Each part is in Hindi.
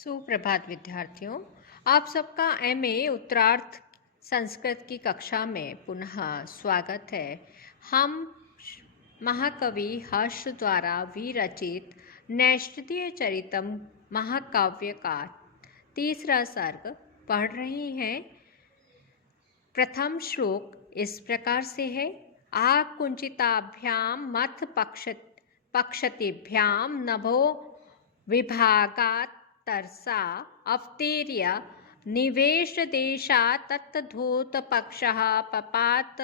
सुप्रभात विद्यार्थियों, आप सबका एमए उत्तरार्ध संस्कृत की कक्षा में पुनः स्वागत है। हम महाकवि हर्ष द्वारा विरचित नैष्ठिय चरितम महाकाव्य का तीसरा सर्ग पढ़ रहे हैं। प्रथम श्लोक इस प्रकार से है। आकुंचिताभ्याम मथ पक्षतिभ्याम नभो विभागात् तरसा अवतीर्य निवेश देशा तत्धूत पक्षः पपात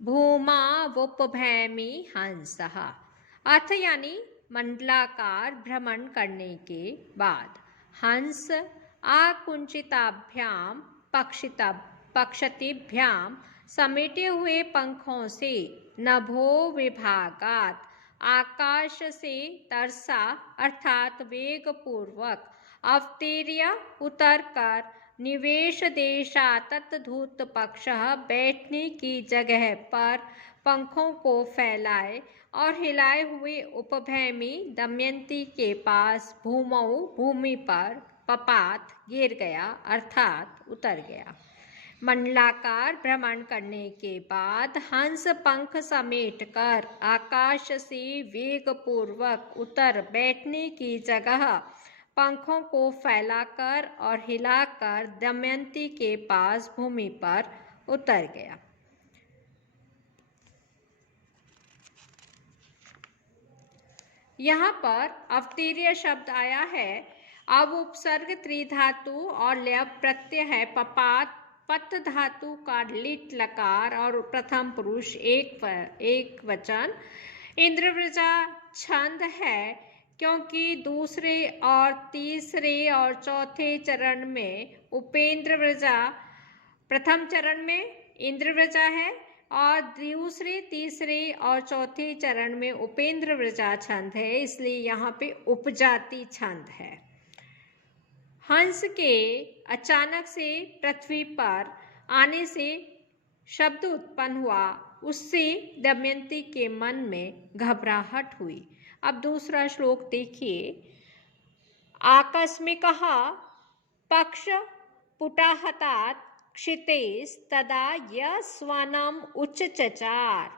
भूमा वोपभैमी हंसः। अर्थ यानी मंडलाकार भ्रमण करने के बाद हंस आकुंचिताभ्याम पक्षतिभ्याम समेटे हुए पंखों से नभो विभागात आकाश से तरसा अर्थात वेग पूर्वक अवतीर्य उतर कर निवेश देशा तत्धूत पक्षः बैठने की जगह पर पंखों को फैलाए और हिलाए हुए उपभैमी दमयंती के पास भूमौ भूमि पर पपात गिर गया अर्थात उतर गया। मंडलाकार भ्रमण करने के बाद हंस पंख समेट कर आकाश से वेग पूर्वक उतर बैठने की जगह पंखों को फैलाकर और हिलाकर दमयंती के पास भूमि पर उतर गया। यहाँ पर अवतीर्य शब्द आया है। अब उपसर्ग त्रिधातु और लय प्रत्यय है। पपात पत धातु का लिट लकार और प्रथम पुरुष एक वचन। इंद्रवृजा छंद है क्योंकि दूसरे और तीसरे और चौथे चरण में उपेंद्रवृजा, प्रथम चरण में इंद्रवृजा है और दूसरे तीसरे और चौथे चरण में उपेंद्रवृजा छंद है, इसलिए यहाँ पे उपजाति छंद है। हंस के अचानक से पृथ्वी पर आने से शब्द उत्पन्न हुआ, उससे दमयंती के मन में घबराहट हुई। अब दूसरा श्लोक देखिए। आकस्मिकः पक्ष पुटाहतात् क्षितेस्तदा यस्वानम् उच्चचचार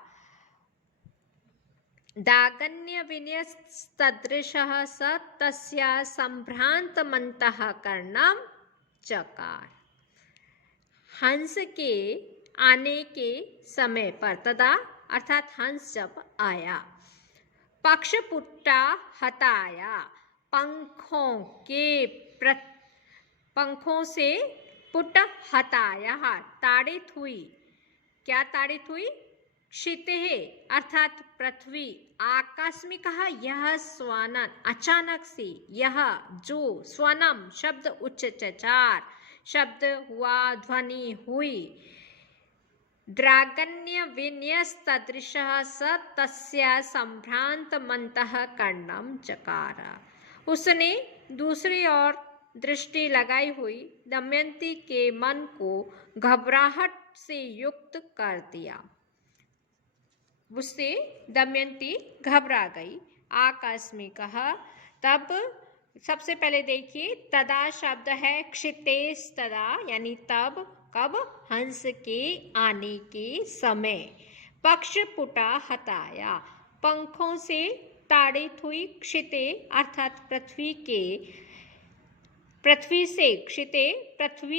दागन्यविन्यस्तदृशः स तस्या सम्भ्रान्तमन्तःकरणं चकार। हंस के आने के समय पर, तदा अर्थात हंस जब आया, पक्ष पुट्टा हटाया, पंखों से पुट हटाया, ताड़ित हुई। क्या ताड़ित हुई? क्षितेः अर्थात पृथ्वी, आकस्मिक यह स्वानन अचानक से, यह जो, स्वनम शब्द उच्चचार शब्द हुआ, ध्वनि हुई। द्रागन्य विन्यस्तदृशः स तस्या सम्भ्रान्तमन्तःकरणं चकार। उसने दूसरी ओर दृष्टि लगाई हुई दमयंती के मन को घबराहट से युक्त कर दिया। उससे दमयंती घबरा गई। आकस्मिकः, तब सबसे पहले देखिए तदा शब्द है क्षितेस तदा, यानी तब, कब? हंस के आने के समय। पक्ष पुटा हटाया, पंखों से ताड़ित हुई। क्षिते अर्थात पृथ्वी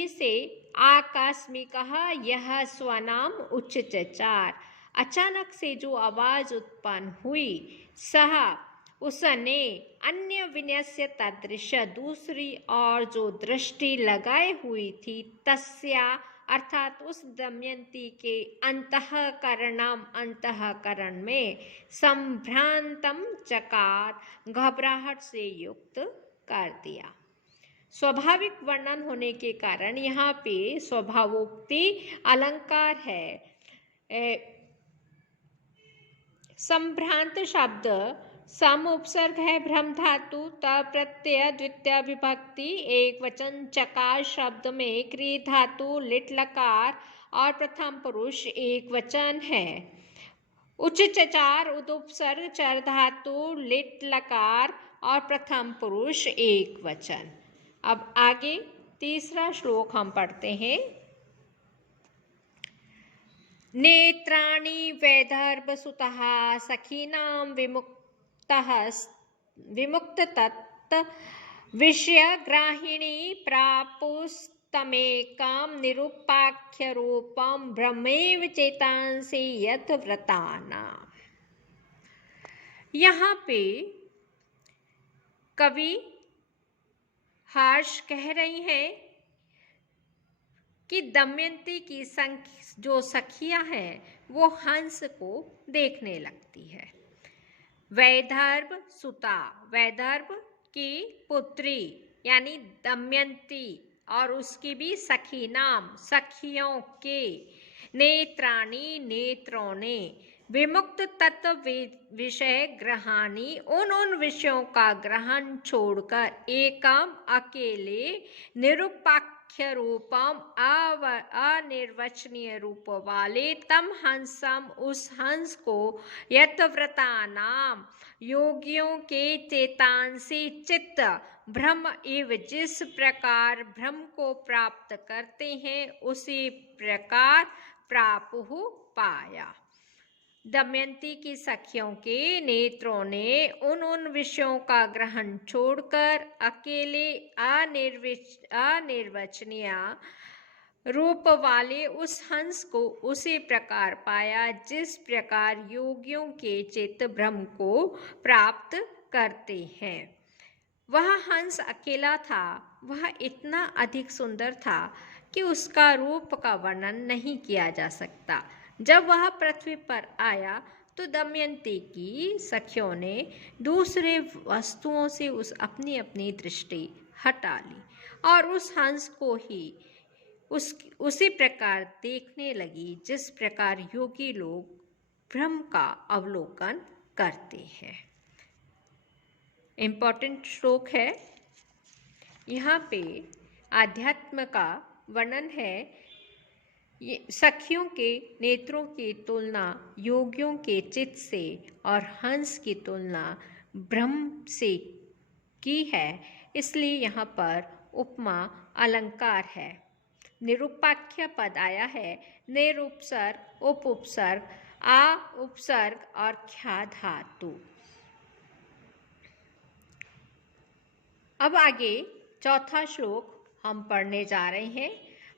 से आकस्मिकः यह स्वनाम उच्चचचार, अचानक से जो आवाज उत्पन्न हुई। सह उसने, अन्य विन्यस्य तदृश दूसरी और जो दृष्टि लगाई हुई थी, तस्या अर्थात उस दमयंती के अंतःकरण में संभ्रांतम चकार घबराहट से युक्त कर दिया। स्वाभाविक वर्णन होने के कारण यहाँ पे स्वभावोक्ति अलंकार है। संभ्रांत शब्द सम उपसर्ग है, भ्रम धातु, त प्रत्यय द्वितीय विभक्ति एक वचन, चकार शब्द में क्री धातु लिट लकार और प्रथम पुरुष एक वचन है। उच्चचचार उदुपसर्ग चर धातु लिट लकार और प्रथम पुरुष एक वचन। अब आगे तीसरा श्लोक हम पढ़ते हैं। नेत्राणि वैदर्भसुतः सखीनां विमुक्ततत् विषयग्राहिणी प्रापुस्तमेकां निरुपाख्यरूपं ब्रह्मैव चेतांसि यत् व्रतानाम्। यहाँ पे कवि हर्ष कह रही हैं कि दमयंती की जो सखियां हैं वो हंस को देखने लगती है। वैदर्भ सुता, वैदर्भ की पुत्री यानी दमयंती और उसकी भी सखी नाम, सखियों के, नेत्राणी नेत्रों ने, विमुक्त तत्व विषय ग्रहाणी उन विषयों का ग्रहण छोड़कर एकम अकेले, निरुपाख्य रूपम अनिर्वचनीय रूप वाले तम हंसम उस हंस को यतव्रता नाम योगियों के चेतांसी चित्त ब्रह्म इव जिस प्रकार ब्रह्म को प्राप्त करते हैं उसी प्रकार प्रापुहु पाया। दमयंती की सखियों के नेत्रों ने उन विषयों का ग्रहण छोड़कर अकेले अनिर्वचनीय रूप वाले उस हंस को उसी प्रकार पाया जिस प्रकार योगियों के चित्त ब्रह्म को प्राप्त करते हैं। वह हंस अकेला था, वह इतना अधिक सुंदर था कि उसका रूप का वर्णन नहीं किया जा सकता। जब वह पृथ्वी पर आया तो दमयंती की सखियों ने दूसरे वस्तुओं से अपनी अपनी दृष्टि हटा ली और उस हंस को ही उसी प्रकार देखने लगी जिस प्रकार योगी लोग ब्रह्म का अवलोकन करते हैं। इम्पोर्टेंट श्लोक है। यहाँ पे आध्यात्म का वर्णन है। ये सखियों के नेत्रों की तुलना योगियों के चित्त से और हंस की तुलना ब्रह्म से की है, इसलिए यहाँ पर उपमा अलंकार है। निरुपाख्य पद आया है। निरुपसर्ग, उप उपसर्ग, आ उपसर्ग और ख्या धातु। अब आगे चौथा श्लोक हम पढ़ने जा रहे हैं।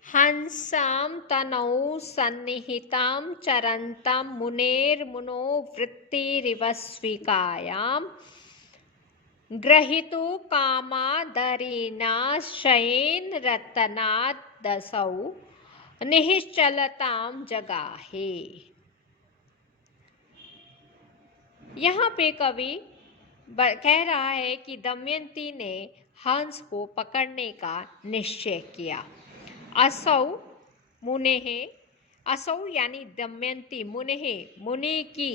हंसां तनौ सन्निहितां चरन्तं मुनेर्मुनो वृत्तिरिव स्विकायां ग्रहीतो कामादरीना शयेन रतनादसौ निश्चलतां जगाहे। यहाँ पे कवि कह रहा है कि दमयंती ने हंस को पकड़ने का निश्चय किया। असौ मुनेः, असौ यानी दमयंती, मुनेः मुनि की,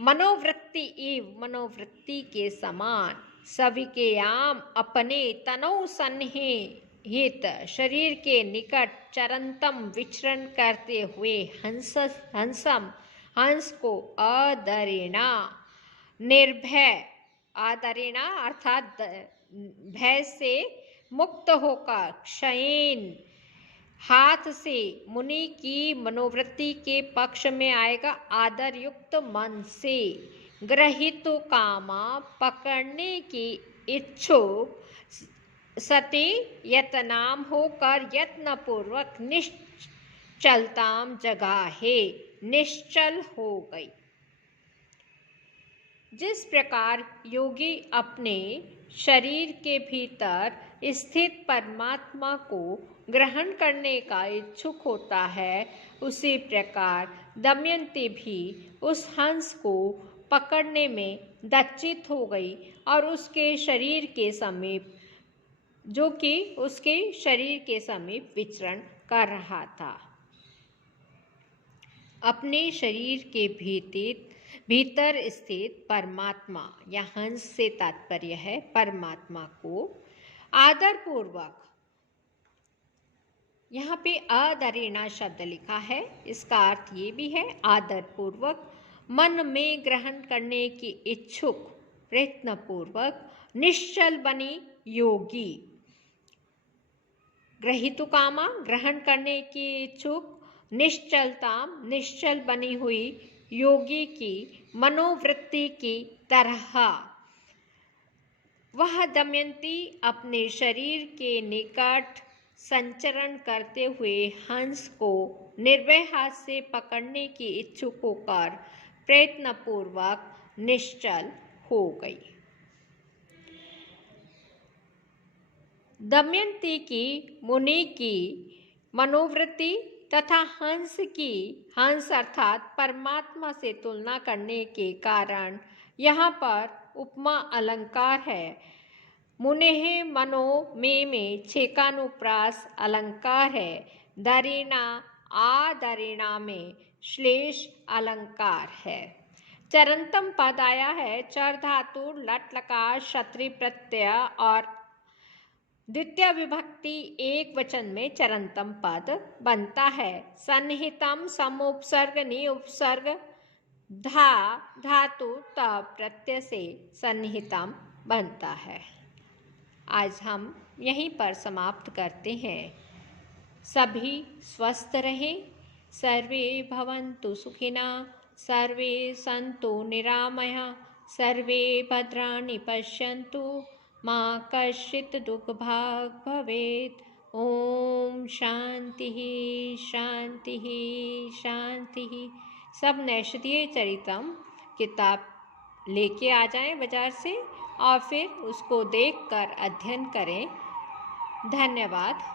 मनोवृत्ति इव मनोवृत्ति के समान, सविकेयाम अपने, तनौ सन्निहित शरीर के निकट, चरंतम विचरण करते हुए, हंसम हंस को, अदरिणा निर्भय, आदरिणा अर्थात भय से मुक्त होकर, क्षयेन हाथ से, मुनि की मनोवृत्ति के पक्ष में आएगा आदर युक्त मन से, ग्रहित कामा पकड़ने की इच्छुक, सती यतनाम होकर यत्न पूर्वक, निश्चलताम जगाहे निश्चल हो गई। जिस प्रकार योगी अपने शरीर के भीतर स्थित परमात्मा को ग्रहण करने का इच्छुक होता है, उसी प्रकार दमयंती भी उस हंस को पकड़ने में दच्चित हो गई और उसके शरीर के समीप, जो कि उसके शरीर के समीप विचरण कर रहा था। अपने शरीर के भीतर स्थित परमात्मा या हंस से तात्पर्य है परमात्मा को आदर पूर्वक, यहाँ पे अदरिणा शब्द लिखा है, इसका अर्थ ये भी है आदर पूर्वक मन में ग्रहण करने की इच्छुक प्रयत्नपूर्वक निश्चल बनी योगी। ग्रहीतु कामा ग्रहण करने की इच्छुक, निश्चलताम निश्चल बनी हुई योगी की मनोवृत्ति की तरह वह दमयंती अपने शरीर के निकट संचरण करते हुए हंस को निर्भय हाथ से पकड़ने की इच्छुक होकर प्रयत्नपूर्वक निश्चल हो गई। दमयंती की मुनि की मनोवृत्ति तथा हंस अर्थात परमात्मा से तुलना करने के कारण यहाँ पर उपमा अलंकार है। मुनेः मनो में छेकानुप्रास अलंकार है। दरिणा आदरिणा में श्लेष अलंकार है। चरंतम पद आया है। चर धातु लट लकार क्षत्रि प्रत्यय और द्वितीय विभक्ति एक वचन में चरंतम पद बनता है। सन्निहितम समुपसर्ग निउपसर्ग धातु त प्रत्यय से सन्निहितम बनता है। आज हम यहीं पर समाप्त करते हैं। सभी स्वस्थ रहें, सर्वे भवन्तु सुखिनः, सर्वे सन्तु निरामयाः, सर्वे भद्राणि पश्यन्तु, मा कश्चित् दुःखभाग् भवेत्। ओम शांति शांति शांति। सब नैषधीय चरितम किताब लेके आ जाएं बाजार से और फिर उसको देखकर अध्ययन करें। धन्यवाद।